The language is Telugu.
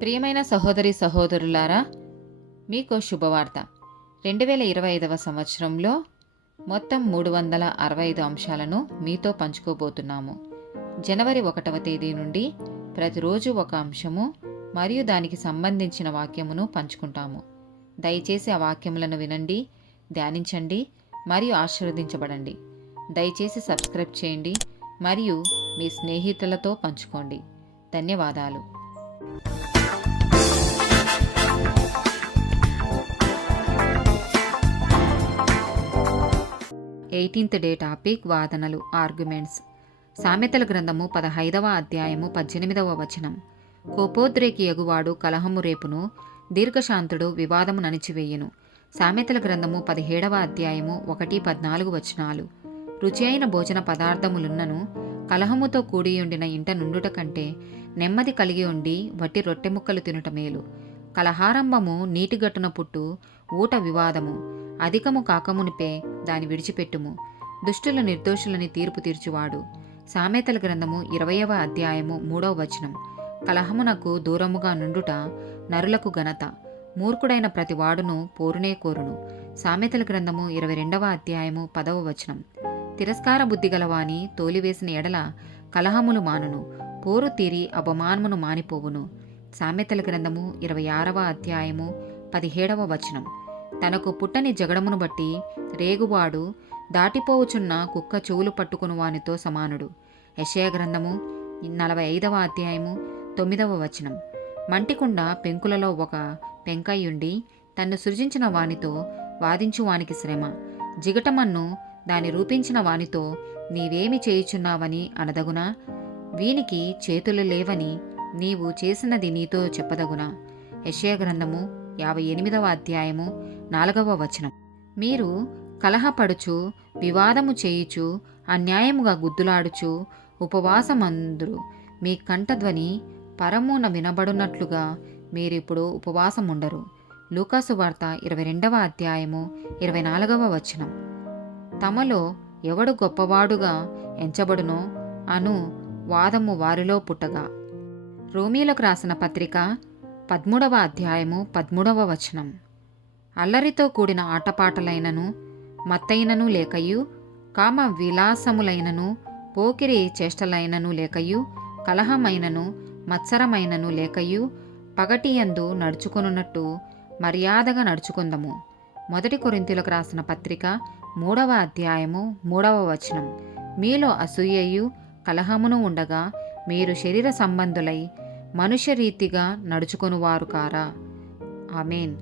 ప్రియమైన సహోదరి సహోదరులారా, మీకో శుభవార్త. 2025 సంవత్సరంలో మొత్తం 365 అంశాలను మీతో పంచుకోబోతున్నాము. జనవరి 1వ తేదీ నుండి ప్రతిరోజు ఒక అంశము మరియు దానికి సంబంధించిన వాక్యమును పంచుకుంటాము. దయచేసి ఆ వాక్యములను వినండి, ధ్యానించండి మరియు ఆశీర్వదించబడండి. దయచేసి సబ్స్క్రైబ్ చేయండి మరియు మీ స్నేహితులతో పంచుకోండి. ధన్యవాదాలు. 18th డే టాపిక్ వాదనలు, ఆర్గ్యుమెంట్స్. సామెతల గ్రంథము 15వ అధ్యాయము 18వ వచనం. కోపోద్రేకి ఎగువాడు కలహము రేపును, దీర్ఘశాంతుడు వివాదము నణిచివేయును. సామెతల గ్రంథము 17వ అధ్యాయము 1-14 వచనాలు. రుచి అయిన భోజన పదార్థములున్నను కలహముతో కూడియుండిన ఇంట నుండుట కంటే నెమ్మది కలిగి ఉండి వట్టి రొట్టె ముక్కలు తినుట మేలు. కలహారంభము నీటిగట్టున పుట్టు, ఊట వివాదము. అధికము కాకమునిపే దాని విడిచిపెట్టుము. దుష్టుల నిర్దోషులని తీర్పు తీర్చువాడు. సామెతల గ్రంథము 20వ అధ్యాయము 3వ వచనం. కలహమునకు దూరముగా నుండుట నరులకు ఘనత. మూర్ఖుడైన ప్రతి వాడును పోరునే కోరును. సామెతల గ్రంథము 22వ అధ్యాయము 10వ వచనం. తిరస్కార బుద్ధి గలవాని తోలివేసిన ఎడల కలహములు మానును, పోరు తీరి అపమానమును మానిపోవును. సామెతల గ్రంథము 26వ అధ్యాయము 17వ వచనం. తనకు పుట్టని జగడమును బట్టి రేగువాడు దాటిపోవుచున్న కుక్క చెవులు పట్టుకుని వానితో సమానుడు. యెషయా గ్రంథము 45వ అధ్యాయము 9వ వచనం. మంటికుండ పెంకులలో ఒక పెంకయ్యుండి తన్ను సృజించిన వానితో వాదించు వానికి శ్రమ. జిగటమన్ను దాని రూపించిన వానితో నీవేమి చేయుచున్నావని అనదగునా? వీనికి చేతులు లేవని నీవు చేసినది నీతో చెప్పదగునా? యెషయా గ్రంథము 58వ అధ్యాయము 4వ వచనం. మీరు కలహపడుచు వివాదము చేయుచు అన్యాయముగా గుద్దులాడుచు ఉపవాసమందురు. మీ కంఠధ్వని పరమున వినబడునట్లుగా మీరిప్పుడు ఉపవాసముండరు. లూకాసు వార్త 22వ అధ్యాయము 24వ వచనం. తమలో ఎవడు గొప్పవాడుగా ఎంచబడునో అను వాదము వారిలో పుట్టగా. రోమీలకు రాసిన పత్రిక 13వ అధ్యాయము 13వ వచనం. అల్లరితో కూడిన ఆటపాటలైనను మత్తైనను లేకయు, కామ విలాసములైనను పోకిరి చేష్టలైనను లేకయు, కలహమైనను మత్సరమైనను లేకయు, పగటియందు నడుచుకొనున్నట్టు మర్యాదగా నడుచుకుందము. 1 కొరింథీయులకు రాసిన పత్రిక 3వ అధ్యాయము 3వ వచనం. మీలో అసూయయు కలహమును ఉండగా మీరు శరీర సంబంధులై మనుష్య రీతిగా నడుచుకొనువారు కారా? ఆమేన్.